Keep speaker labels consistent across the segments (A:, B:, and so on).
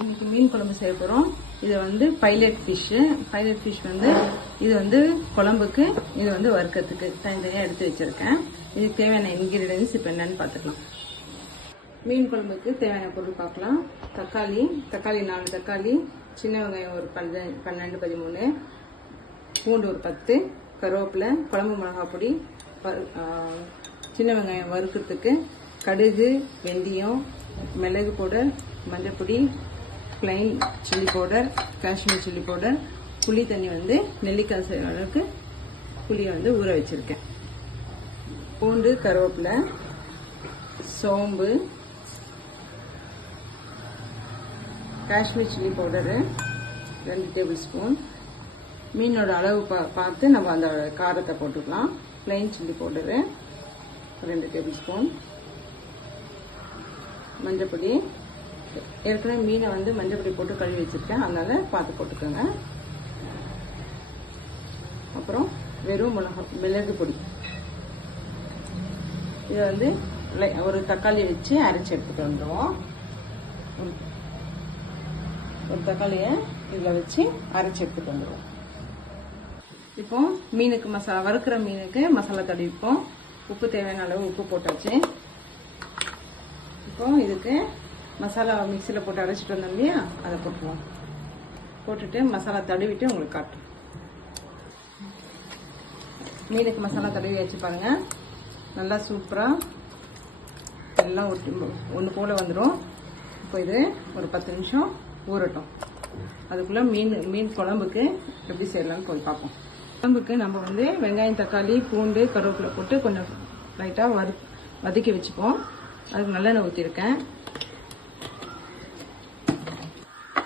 A: இன்னைக்கு மீன் குழம்பு செய்ய போகிறோம் இது வந்து பைலட் ஃபிஷ்ஷு பைலட் ஃபிஷ் வந்து இது வந்து குழம்புக்கு இது வந்து வறுக்கிறதுக்கு தனித்தனியாக எடுத்து வச்சுருக்கேன். இதுக்கு தேவையான இன்கிரீடியன்ஸ் இப்போ என்னன்னு பார்த்துக்கலாம். மீன் குழம்புக்கு தேவையான பொருள் பார்க்கலாம். தக்காளி தக்காளி நாலு தக்காளி சின்ன வெங்காயம் ஒரு பன்னெண்டு பன்னெண்டு பதிமூணு பூண்டு ஒரு பத்து கருவேப்பிலை குழம்பு மிளகாய் பொடி சின்ன வெங்காயம் வறுக்கிறதுக்கு கடுகு வெந்தயம் மிளகு பவுடர் மஞ்சப்பொடி plain chilli powder Kashmir chilli powder புளி தண்ணி வந்து நெல்லிக்காய் செய்கிற அளவுக்கு புளியை வந்து ஊற வச்சுருக்கேன். பூண்டு கருவேப்பிலை சோம்பு காஷ்மீர் சில்லி பவுடரு ரெண்டு டேபிள் ஸ்பூன் மீனோட அளவு பா பார்த்து நம்ம அந்த காரத்தை போட்டுக்கலாம். plain சில்லி பவுடரு ரெண்டு டேபிள் ஸ்பூன் மஞ்சப்பொடி ஏற்கனவே மீனை வந்து மஞ்சப்பொடி போட்டு கழுவி வச்சுருக்கேன். அதனால பார்த்து போட்டுக்கோங்க. அப்புறம் வெறும் மிளகா மிளகு பொடி. இதை வந்து ஒரு தக்காளி வச்சு அரைச்சி எடுத்துகிட்டு வந்துடுவோம். ஒரு- தக்காளியை இதில் வச்சு அரைச்சி எடுத்துகிட்டு வந்துடுவோம். இப்போ மீனுக்கு மசாலா வறுக்கிற மீனுக்கு மசாலா தடவிப்போம் உப்பு தேவையான அளவு உப்பு போட்டாச்சு. இப்போ இதுக்கு மசாலா மிக்சியில் போட்டு அரைச்சிட்டு வந்தோம் இல்லையா? அதை போட்டுருவோம். போட்டுட்டு மசாலா தடவிட்டு உங்களுக்கு காட்டுறோம். மீனுக்கு மசாலா தடவி வச்சு பாருங்க. நல்லா சூப்பராக எல்லாம் ஒட்டி ஒன்று போல் வந்துடும் இப்போ இது ஒரு பத்து நிமிஷம் ஊறட்டும். அதுக்குள்ளே மீன் மீன் குழம்புக்கு எப்படி செய்யலாம்னு போய் பார்ப்போம். குழம்புக்கு நம்ம வந்து வெங்காயம் தக்காளி பூண்டு கருவேப்பிலை போட்டு கொஞ்சம் லைட்டாக வறு வதக்கி வச்சுப்போம். அதுக்கு நல்லெண்ணெய் ஊற்றிருக்கேன்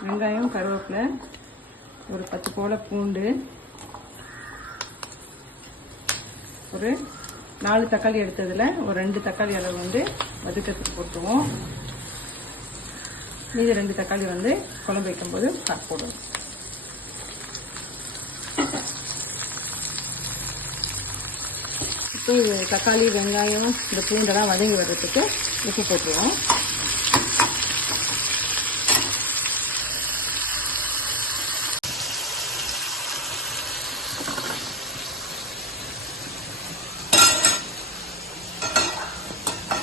A: வெங்காயம் கருவேப்பிலை ஒரு பத்து போல பூண்டு ஒரு நாலு தக்காளி எடுத்ததுல ஒரு ரெண்டு தக்காளி அளவு வந்து வதக்கத்துக்கு போட்டுருவோம். மீதி ரெண்டு தக்காளி வந்து குழம்பு வைக்கும்போது போடுவோம். இப்போ தக்காளி வெங்காயம் இந்த பூண்டெல்லாம் வதங்கி வர்றதுக்கு உப்பு போட்டுருவோம்.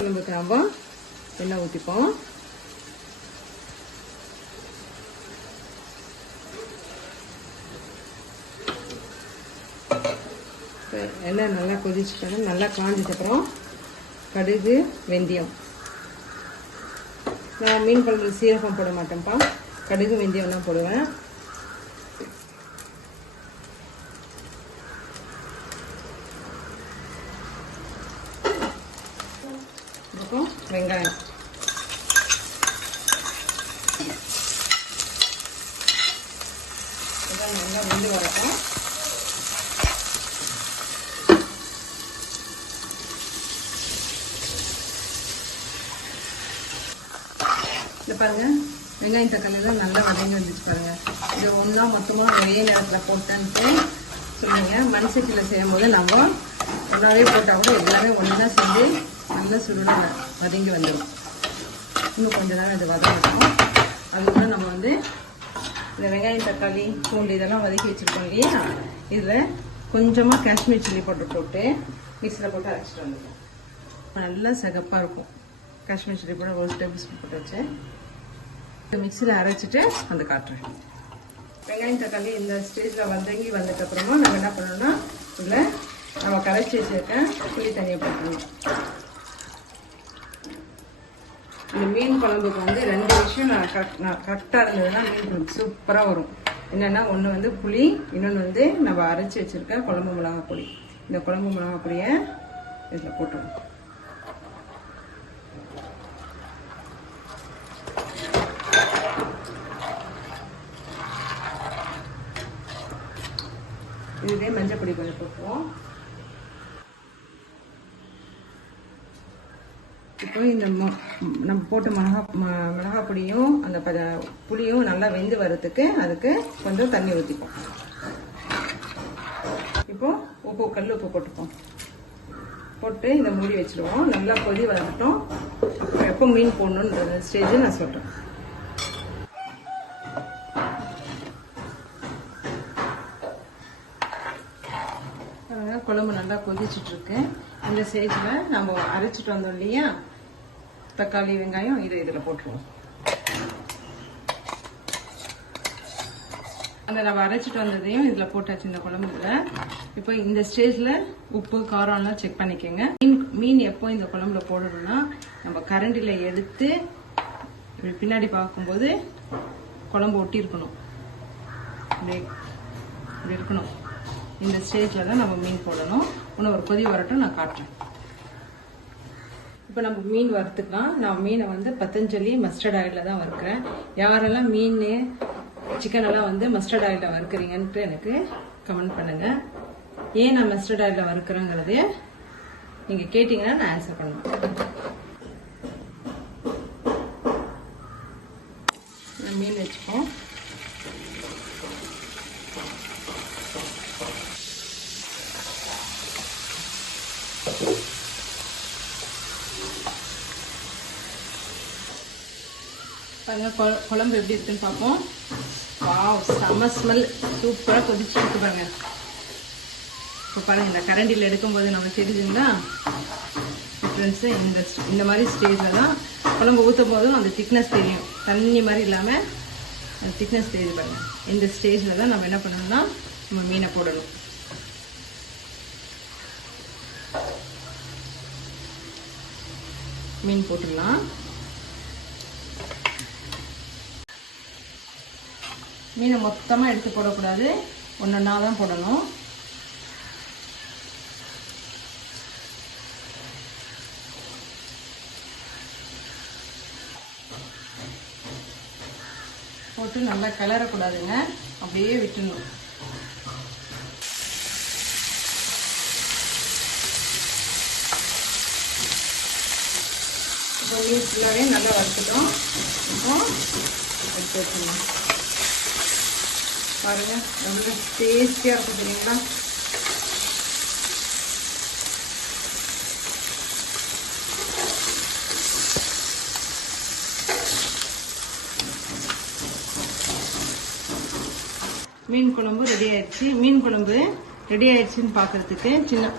A: குழம்புக்கு நம்ம எண்ணெய் ஊற்றிப்போம் எண்ணெய் நல்லா கொதிச்சுக்கணும் நல்லா காஞ்சதுக்கப்புறம் கடுகு வெந்தயம். நான் மீன் குழம்புல சீரகம் போட மாட்டேன்ப்பா. கடுகு வெந்தயம் தான் போடுவேன். அப்புறம் வெங்காயம். வெங்காயம் நல்லா வெந்து வரட்டும். இதை பாருங்க வெங்காயம் தக்காளியெல்லாம் நல்லா வதங்கி வந்துச்சு பாருங்க. இது ஒன்றா மொத்தமாக ஒரே நேரத்தில் போட்டேன்ட்டு சொல்லுங்க மண் சட்டியில் செய்யும்போது நம்ம ஒன்றாவே போட்டால் கூட எல்லாமே ஒன்று தான் செஞ்சு நல்ல சுருளாக வதங்கி வந்துடும் இன்னும் கொஞ்ச நேரம் இது வதங்கட்டும் அதுக்குள்ள நம்ம வந்து இந்த வெங்காயம் தக்காளி பூண்டு இதெல்லாம் வதக்கி வச்சுருக்கோம் இல்லையா? இதில் கொஞ்சமாக காஷ்மீர் சில்லி பவுடர் போட்டு மிக்சியில் போட்டு அரைச்சிட்டு வந்துடுவோம் நல்லா சிகப்பாக இருக்கும். காஷ்மீர் சில்லி பவுடர் ஒரு டேபிள் ஸ்பூன் போட்டு வச்சேன். மிக்சியில் அரைச்சிட்டு வந்து காட்டுறேன். வெங்காயம் தக்காளி இந்த ஸ்டேஜில் வதங்கி வந்ததுக்கப்புறமா நம்ம என்ன பண்ணணும்னா இதில் நம்ம கரைச்சி வச்சிருக்கேன் புளி தண்ணியை போட்டுருவோம் இந்த மீன் குழம்புக்கு வந்து ரெண்டு விஷயம் நான் கரெக்ட் நான் கரெக்டாக இருந்ததுன்னா மீன் குழம்பு சூப்பராக வரும். என்னென்னா ஒன்று வந்து புளி இன்னொன்று வந்து நம்ம அரைச்சி வச்சுருக்க குழம்பு மிளகா பொடி இந்த குழம்பு மிளகா பொடியை இதில் போட்டுருவோம். இதுவே மஞ்சள் பொடி கொஞ்சம் போட்டுருவோம். இப்போ இந்த நம்ம போட்டு மிளகா மிளகா பொடியும் அந்த ப புளியும் நல்லா வெந்து வரத்துக்கு அதுக்கு கொஞ்சம் தண்ணி ஊற்றிப்போம் இப்போ உப்பு கல் உப்பு போட்டுப்போம். போட்டு இந்த மூடி வச்சுருவோம். நல்லா கொதி வரட்டும். எப்போ மீன் போடணுன்ற ஸ்டேஜில் நான் சொல்கிறேன் குழம்பு நல்லா கொதிச்சுட்ருக்கு அந்த ஸ்டேஜில் நம்ம அரைச்சிட்டு வந்தோம் இல்லையா? தக்காளி வெங்காயம் இதை இதில் போட்டுருவோம். அந்த நம்ம அரைச்சிட்டு வந்ததையும் இதில் போட்டாச்சு இந்த குழம்புல. இப்போ இந்த ஸ்டேஜில் உப்பு காரம்லாம் செக் பண்ணிக்கோங்க. மீன் மீன் எப்போ இந்த குழம்புல போடணும்னா நம்ம கரண்டியில் எடுத்து பின்னாடி பார்க்கும்போது குழம்பு ஒட்டி இருக்கணும். இப்படி இப்படி இருக்கணும். இந்த ஸ்டேஜில் தான் நம்ம மீன் போடணும். இன்னும் ஒரு கொதி வரட்டும் நான் காட்டுறேன். இப்போ நம்ம மீன் வறுத்துக்கலாம். நான் மீனை வந்து பத்தஞ்சலி மஸ்டர்ட் ஆயிலில் தான் வறுக்கிறேன். யாரெல்லாம் மீன் சிக்கன் எல்லாம் வந்து மஸ்டர்ட் ஆயிலில் வறுக்கிறீங்கன்ட்டு எனக்கு கமெண்ட் பண்ணுங்கள் ஏன் நான் மஸ்டர்ட் ஆயிலில் வறுக்கிறேங்கிறது நீங்கள் கேட்டிங்கன்னா நான் ஆன்சர் பண்ணுவேன். மீன் வச்சுப்போம். பாருங்க குழம்பு எப்படி இருக்குன்னு பார்ப்போம். வாவ் செம்ம ஸ்மெல் சூப்பராக கொதிச்சு இருக்கு பாருங்க. இப்போ பாருங்க இந்த கரண்டியில் எடுக்கும்போது நம்ம தெரிஞ்சுங்களா டிஃப்ரென்ஸு இந்த இந்த மாதிரி ஸ்டேஜில் தான் குழம்பு ஊற்றும் போதும் அந்த திக்னஸ் தெரியும். தண்ணி மாதிரி இல்லாமல் அந்த திக்னஸ் தெரியுது பாருங்க. இந்த ஸ்டேஜில் தான் நம்ம என்ன பண்ணணும்னா நம்ம மீனை போடணும். மீன் போட்டுடலாம். மீனை மொத்தமாக எடுத்து போடக்கூடாது. ஒன்றா தான் போடணும். போட்டு நல்லா கிளறக்கூடாதுங்க. அப்படியே விட்டுணும். இப்போ மீன் ஃபுல்லாகவே நல்லா வறுத்துட்டோம். இப்போ எடுத்து வச்சுக்கணும் பாருங்க. எவ்வளோ டேஸ்டியாக இருக்கும் தெரியுங்களா? மீன் குழம்பு ரெடி ஆயிடுச்சு. மீன் குழம்பு ரெடி ஆயிடுச்சுன்னு பார்க்கறதுக்கு சின்ன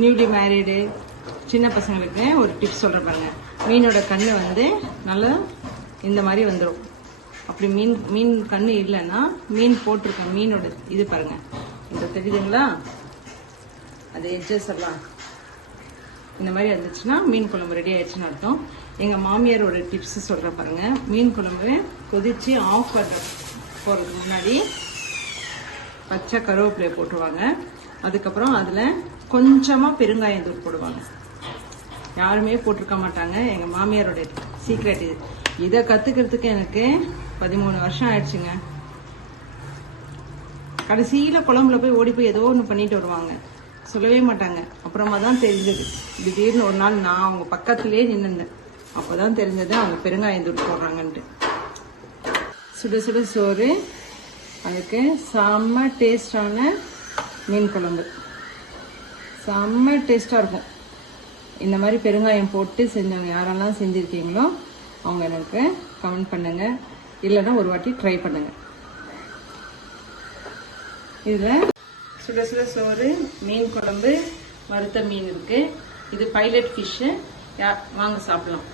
A: நியூலி மேரீடு சின்ன பசங்களுக்கு ஒரு டிப்ஸ் சொல்கிற பாருங்க. மீனோட கண்ணு வந்து நல்லா இந்த மாதிரி வந்துடும் அப்படி மீன் மீன் கண்ணு இல்லைன்னா மீன் போட்டிருக்கேன் மீனோட இது பாருங்க. இந்த தெரியுதுங்களா? அது எட்ஜஸ் எல்லாம். இந்த மாதிரி இருந்துச்சுன்னா மீன் குழம்பு ரெடி ஆயிடுச்சுன்னு அர்த்தம். எங்கள் மாமியாரோட டிப்ஸ் சொல்கிற பாருங்க. மீன் குழம்பு கொதிச்சு ஆஃப் பண்ண போகிறதுக்கு முன்னாடி பச்சை கருவேப்பிலையை போட்டுருவாங்க. அதுக்கப்புறம் அதில் கொஞ்சமாக பெருங்காயம் தூள் போடுவாங்க. யாருமே போட்டிருக்க மாட்டாங்க. எங்கள் மாமியாரோட சீக்ரெட் இது. இதை கற்றுக்கிறதுக்கு எனக்கு பதிமூணு வருஷம் ஆயிடுச்சுங்க. கடைசியில் குழம்புல போய் ஓடி போய் ஏதோ ஒன்று பண்ணிட்டு வருவாங்க. சொல்லவே மாட்டாங்க. அப்புறமா தான் தெரிஞ்சது. திடீர்னு ஒரு நாள் நான் அவங்க பக்கத்துலேயே நின்றுந்தேன் அப்போ தான் தெரிஞ்சது அவங்க பெருங்காயம் தூள் போடுறாங்கன்ட்டு. சுட சுட சோறு அதுக்கு செம்ம டேஸ்டான மீன் குழம்பு. செம்ம டேஸ்ட்டாக இருக்கும். இந்த மாதிரி பெருங்காயம் போட்டு செஞ்சவங்க யாரெல்லாம் செஞ்சுருக்கீங்களோ அவங்க எனக்கு கமெண்ட் பண்ணுங்க. இல்லைன்னா ஒரு வாட்டி ட்ரை பண்ணுங்கள் இதில் சுட சுட சோறு மீன் குழம்பு வறுத்த மீன் இருக்குது இது பைலட் ஃபிஷ்ஷு வாங்க சாப்பிடலாம்.